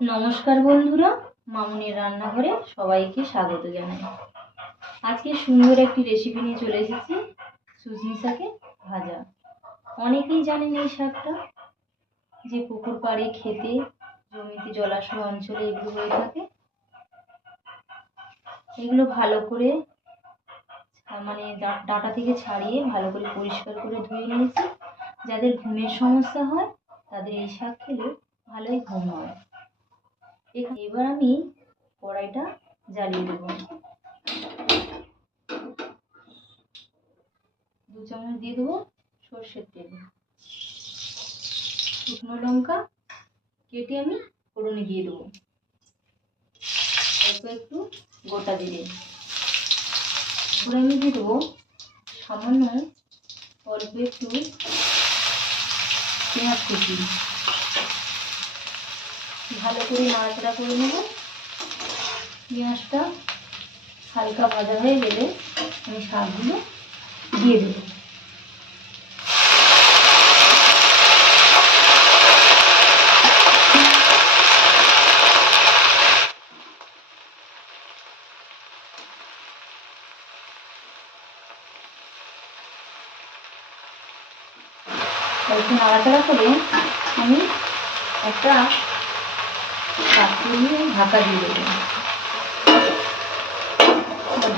নমস্কার বন্ধুরা, মামুনির রান্নাঘরে সবাইকে স্বাগত জানাই। আজকে সুন্দর একটি রেসিপি নিয়ে চলে এসেছি, সজনে শাকের ভাজা। অনেকেই জানেন এই শাকটা, যে পুকুর পাড়ে, খেতে, জমিতে, জলাশয় অঞ্চলে এগুলো হয়ে থাকে। এগুলো ভালো করে ডাঁটা থেকে ছাড়িয়ে ভালো করে পরিষ্কার করে ধুয়ে নিয়েছি। যাদের ঘুমের সমস্যা হয় তাদের এই শাক খেলে ভালোই ঘুম হয়। এবার আমি কড়াইটা জ্বালিয়ে দেব। 2 চামচ দিয়ে দেবো সর্ষের তেল। শুকনো লঙ্কা কেটে আমি ফোড়নে দিয়ে দেবো। অল্প একটু গোটা জিরে। এবার আমি দিয়ে দেবো সামান্য অল্প একটু পেঁয়াজ কুচি। ভালো করে নাড়াচাড়া করে নেব। পেঁয়াজটা হালকা ভাজা হয়ে গেলে আমি শাকগুলো দিয়ে দেবো। একটু নাড়াচাড়া করে আমি একটা পাত্র নিয়ে ঢাকা দিয়ে দেবো।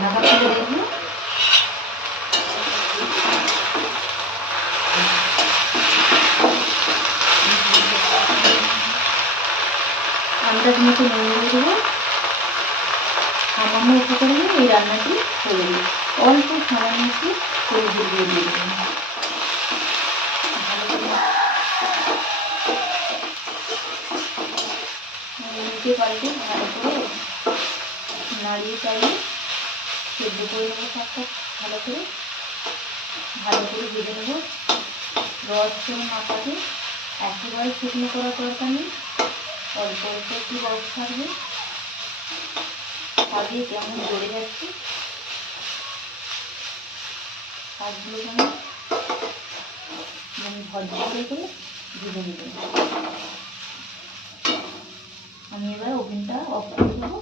ঢাকা খুলে দেখবো আন্দাজ মতো নুন দিয়ে দেবো। সামান্য উপকরণে এই রান্নাটি করে দিই। অল্প সামান্য একটু হলুদ দিয়ে দিয়ে দেবো। উল্টে পাল্টে ভালো করে নাড়িয়ে চাড়িয়ে সেদ্ধ করে নেবো শাকটা। ভালো করে ভেজে নেবো। রস করে না থাকে, একেবারে শুকনো করার দরকার নেই। অল্প অল্প একটু রস থাকবে। আগে কেমন জ্বলে যাচ্ছে, শাকগুলোকে আমি ঝরঝরে করে ভেজে নেব। আমি এবার ওভেনটা অফ করে দেবো,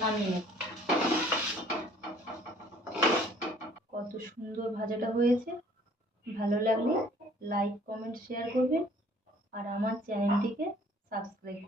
নামিয়ে নেব। কত সুন্দর ভাজাটা হয়েছে। ভালো লাগলে লাইক, কমেন্ট, শেয়ার করবেন আর আমার চ্যানেলটিকে সাবস্ক্রাইব করবেন।